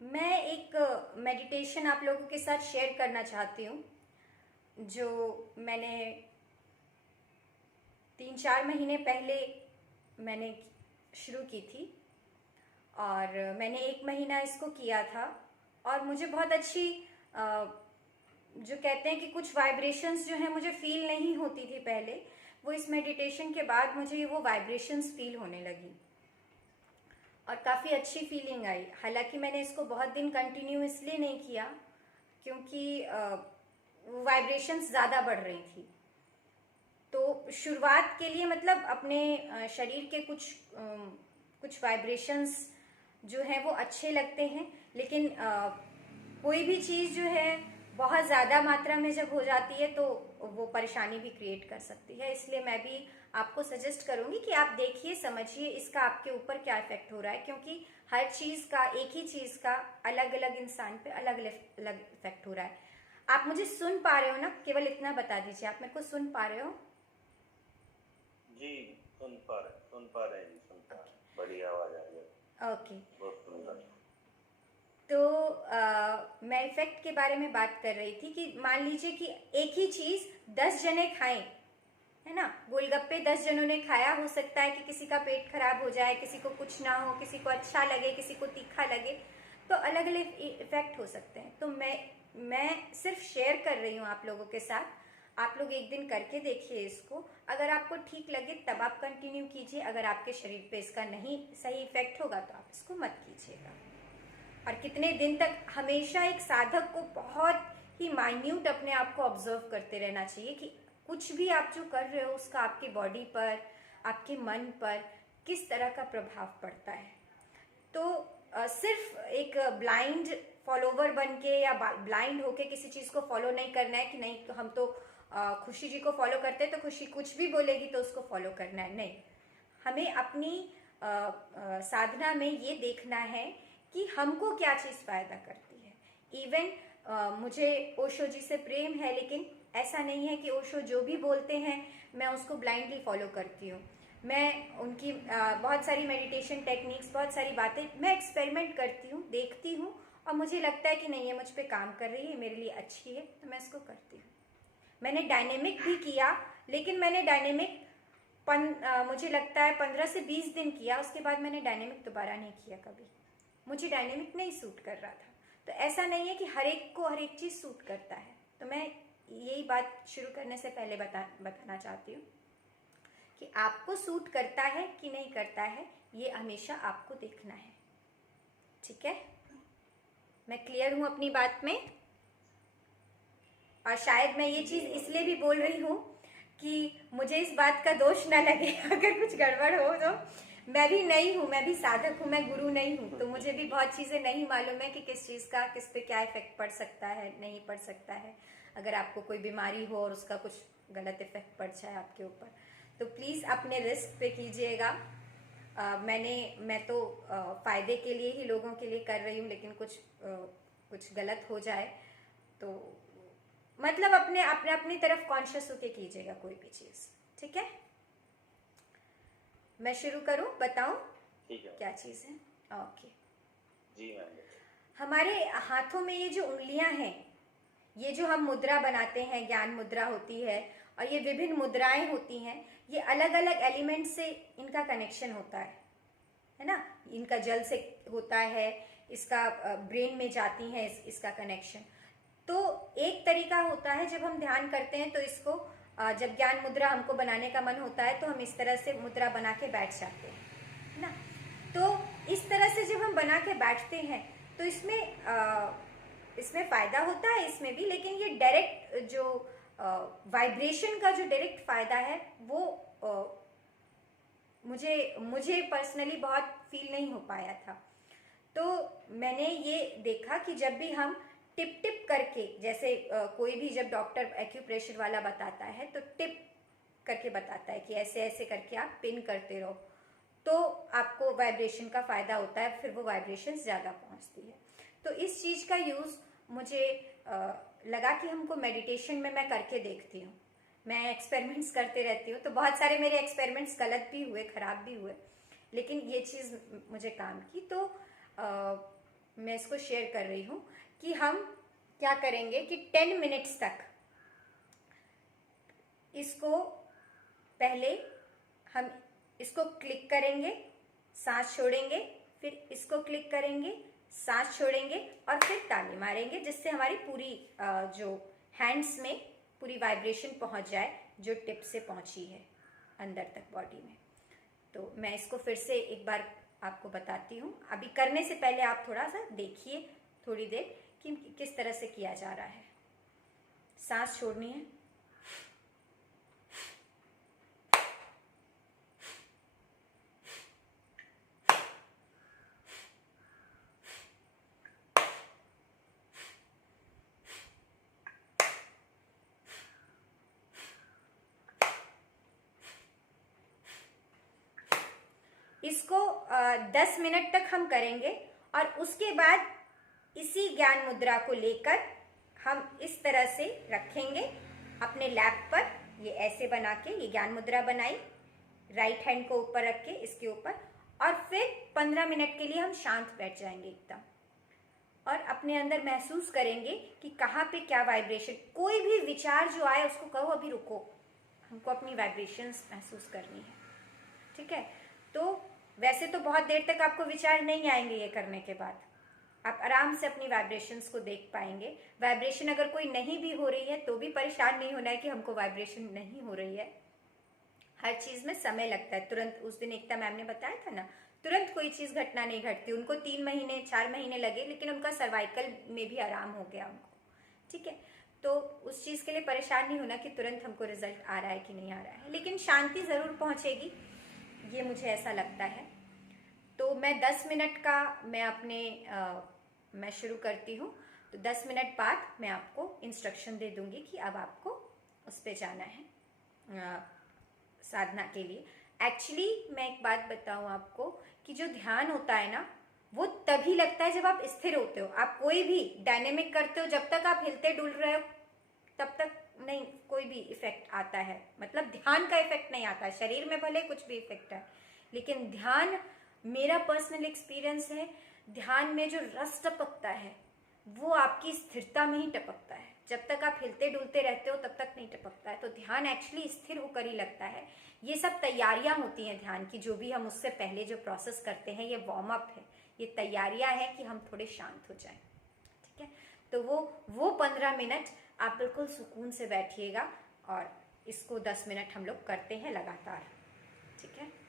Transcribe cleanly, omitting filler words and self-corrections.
मैं एक मेडिटेशन आप लोगों के साथ शेयर करना चाहती हूँ, जो मैंने 3-4 महीने पहले मैंने शुरू की थी। और मैंने 1 महीना इसको किया था और मुझे बहुत अच्छी जो कहते हैं कि कुछ वाइब्रेशंस जो है मुझे फील नहीं होती थी पहले, वो इस मेडिटेशन के बाद मुझे वो वाइब्रेशंस फील होने लगी और काफ़ी अच्छी फीलिंग आई। हालांकि मैंने इसको बहुत दिन कंटिन्यू इसलिए नहीं किया क्योंकि वाइब्रेशंस ज़्यादा बढ़ रही थी। तो शुरुआत के लिए मतलब अपने शरीर के कुछ वाइब्रेशंस जो है वो अच्छे लगते हैं, लेकिन कोई भी चीज़ जो है बहुत ज़्यादा मात्रा में जब हो जाती है तो वो परेशानी भी क्रिएट कर सकती है। इसलिए मैं भी आपको सजेस्ट करूंगी कि आप देखिए, समझिए इसका आपके ऊपर क्या इफेक्ट हो रहा है, क्योंकि हर चीज़ का, एक ही चीज़ का अलग अलग इंसान पे अलग अलग इफेक्ट हो रहा है। आप मुझे सुन पा रहे हो ना? केवल इतना बता दीजिए, आप मेरे को सुन पा रहे हो? जी, सुन पा रहे हैं जी, सुन पा रहे हैं। बड़ी आवाज आ रही है। ओके। बहुत सुंदर। तो मैं इफेक्ट के बारे में बात कर रही थी कि मान लीजिए कि एक ही चीज 10 जने खाएं, है ना? गोलगप्पे 10 जनों ने खाया, हो सकता है कि किसी का पेट खराब हो जाए, किसी को कुछ ना हो, किसी को अच्छा लगे, किसी को तीखा लगे, तो अलग अलग इफेक्ट हो सकते हैं। तो मैं सिर्फ शेयर कर रही हूँ आप लोगों के साथ। आप लोग एक दिन करके देखिए इसको, अगर आपको ठीक लगे तब आप कंटिन्यू कीजिए, अगर आपके शरीर पे इसका नहीं सही इफेक्ट होगा तो आप इसको मत कीजिएगा। और कितने दिन तक, हमेशा एक साधक को बहुत ही माइन्यूट अपने आप को ऑब्जर्व करते रहना चाहिए कि कुछ भी आप जो कर रहे हो उसका आपकी बॉडी पर, आपके मन पर किस तरह का प्रभाव पड़ता है। तो सिर्फ एक ब्लाइंड फॉलोवर बन के या ब्लाइंड होके किसी चीज को फॉलो नहीं करना है कि नहीं तो हम तो खुशी जी को फॉलो करते हैं तो खुशी कुछ भी बोलेगी तो उसको फॉलो करना है, नहीं। हमें अपनी साधना में ये देखना है कि हमको क्या चीज फायदा करती है। इवन मुझे ओशो जी से प्रेम है, लेकिन ऐसा नहीं है कि ओशो जो भी बोलते हैं मैं उसको ब्लाइंडली फॉलो करती हूँ। मैं उनकी बहुत सारी मेडिटेशन टेक्निक्स, बहुत सारी बातें मैं एक्सपेरिमेंट करती हूँ, देखती हूँ, और मुझे लगता है कि नहीं ये मुझ पे काम कर रही है, मेरे लिए अच्छी है, तो मैं इसको करती हूँ। मैंने डायनेमिक भी किया, लेकिन मैंने डायनेमिक मुझे लगता है 15 से 20 दिन किया, उसके बाद मैंने डायनेमिक दोबारा नहीं किया कभी। मुझे डायनेमिक नहीं सूट कर रहा था। तो ऐसा नहीं है कि हर एक को हर एक चीज़ सूट करता है। तो मैं यही बात शुरू करने से पहले बताना चाहती हूँ कि आपको सूट करता है कि नहीं करता है, ये हमेशा आपको देखना है। ठीक है? मैं क्लियर हूँ अपनी बात में? और शायद मैं ये चीज़ इसलिए भी बोल रही हूँ कि मुझे इस बात का दोष ना लगे अगर कुछ गड़बड़ हो तो। मैं भी नहीं हूँ, मैं भी साधक हूँ, मैं गुरु नहीं हूँ, तो मुझे भी बहुत चीज़ें नहीं मालूम है कि किस चीज़ का किस पे क्या इफेक्ट पड़ सकता है, नहीं पड़ सकता है। अगर आपको कोई बीमारी हो और उसका कुछ गलत इफेक्ट पड़ जाए आपके ऊपर, तो प्लीज़ अपने रिस्क पे कीजिएगा। मैं तो फ़ायदे के लिए ही लोगों के लिए कर रही हूँ, लेकिन कुछ गलत हो जाए तो मतलब अपने अपने अपनी तरफ कॉन्शियस होके कीजिएगा कोई भी चीज़। ठीक है? मैं शुरू करूं, बताऊं ठीक है। क्या चीज़ है? ओके। जी मैम। हमारे हाथों में ये जो उंगलियां हैं, ये जो हम मुद्रा बनाते हैं, ज्ञान मुद्रा होती है, और ये विभिन्न मुद्राएं होती हैं, ये अलग अलग एलिमेंट से इनका कनेक्शन होता है ना? इनका जल से होता है, इसका ब्रेन में जाती है, इसका कनेक्शन। तो एक तरीका होता है जब हम ध्यान करते हैं तो इसको जब ज्ञान मुद्रा हमको बनाने का मन होता है तो हम इस तरह से मुद्रा बना के बैठ जाते हैं, है ना? तो इस तरह से जब हम बना के बैठते हैं तो इसमें फायदा होता है, इसमें भी, लेकिन ये डायरेक्ट जो वाइब्रेशन का जो डायरेक्ट फायदा है वो मुझे पर्सनली बहुत फील नहीं हो पाया था। तो मैंने ये देखा कि जब भी हम टिप टिप करके, जैसे कोई भी जब डॉक्टर एक्यूप्रेशर वाला बताता है तो टिप करके बताता है कि ऐसे ऐसे करके आप पिन करते रहो, तो आपको वाइब्रेशन का फायदा होता है, फिर वो वाइब्रेशन ज़्यादा पहुंचती है। तो इस चीज़ का यूज़ मुझे लगा कि हमको मेडिटेशन में मैं करके देखती हूँ। मैं एक्सपेरिमेंट्स करते रहती हूँ, तो बहुत सारे मेरे एक्सपेरिमेंट्स गलत भी हुए, ख़राब भी हुए, लेकिन ये चीज़ मुझे काम की। तो मैं इसको शेयर कर रही हूँ कि हम क्या करेंगे कि 10 मिनट्स तक इसको, पहले हम इसको क्लिक करेंगे, सांस छोड़ेंगे, फिर इसको क्लिक करेंगे, सांस छोड़ेंगे और फिर ताली मारेंगे, जिससे हमारी पूरी जो हैंड्स में पूरी वाइब्रेशन पहुंच जाए जो टिप से पहुंची है अंदर तक बॉडी में। तो मैं इसको फिर से एक बार आपको बताती हूँ। अभी करने से पहले आप थोड़ा सा देखिए थोड़ी देर कि किस तरह से किया जा रहा है। सांस छोड़नी है, इसको 10 मिनट तक हम करेंगे और उसके बाद इसी ज्ञान मुद्रा को लेकर हम इस तरह से रखेंगे अपने लैप पर। ये ऐसे बना के ये ज्ञान मुद्रा बनाई, राइट हैंड को ऊपर रख के इसके ऊपर, और फिर 15 मिनट के लिए हम शांत बैठ जाएंगे एकदम और अपने अंदर महसूस करेंगे कि कहाँ पे क्या वाइब्रेशन, कोई भी विचार जो आए उसको कहो अभी रुको, हमको अपनी वाइब्रेशंस महसूस करनी है। ठीक है, तो वैसे तो बहुत देर तक आपको विचार नहीं आएंगे, ये करने के बाद आप आराम से अपनी वाइब्रेशंस को देख पाएंगे। वाइब्रेशन अगर कोई नहीं भी हो रही है तो भी परेशान नहीं होना है कि हमको वाइब्रेशन नहीं हो रही है। हर चीज में समय लगता है, तुरंत, उस दिन एकता मैम ने बताया था ना, तुरंत कोई चीज घटना नहीं घटती। उनको 3 महीने 4 महीने लगे, लेकिन उनका सर्वाइकल में भी आराम हो गया उनको। ठीक है, तो उस चीज के लिए परेशान नहीं होना कि तुरंत हमको रिजल्ट आ रहा है कि नहीं आ रहा है, लेकिन शांति जरूर पहुंचेगी, ये मुझे ऐसा लगता है। तो मैं 10 मिनट का मैं शुरू करती हूँ। तो 10 मिनट बाद मैं आपको इंस्ट्रक्शन दे दूंगी कि अब आपको उस पे जाना है साधना के लिए। एक्चुअली मैं एक बात बताऊं आपको कि जो ध्यान होता है ना, वो तभी लगता है जब आप स्थिर होते हो। आप कोई भी डायनेमिक करते हो, जब तक आप हिलते डुल रहे हो तब तक नहीं कोई भी इफेक्ट आता है, मतलब ध्यान का इफेक्ट नहीं आता है। शरीर में भले कुछ भी इफेक्ट है, लेकिन ध्यान, मेरा पर्सनल एक्सपीरियंस है, ध्यान में जो रस टपकता है वो आपकी स्थिरता में ही टपकता है। जब तक आप हिलते डुलते रहते हो तब तक नहीं टपकता है। तो ध्यान एक्चुअली स्थिर होकर ही लगता है। ये सब तैयारियां होती हैं ध्यान की, जो भी हम उससे पहले जो प्रोसेस करते हैं, ये वार्म अप है, ये तैयारियां हैं कि हम थोड़े शांत हो जाएं। ठीक है, तो वो 15 मिनट आप बिल्कुल सुकून से बैठिएगा और इसको 10 मिनट हम लोग करते हैं लगातार। ठीक है।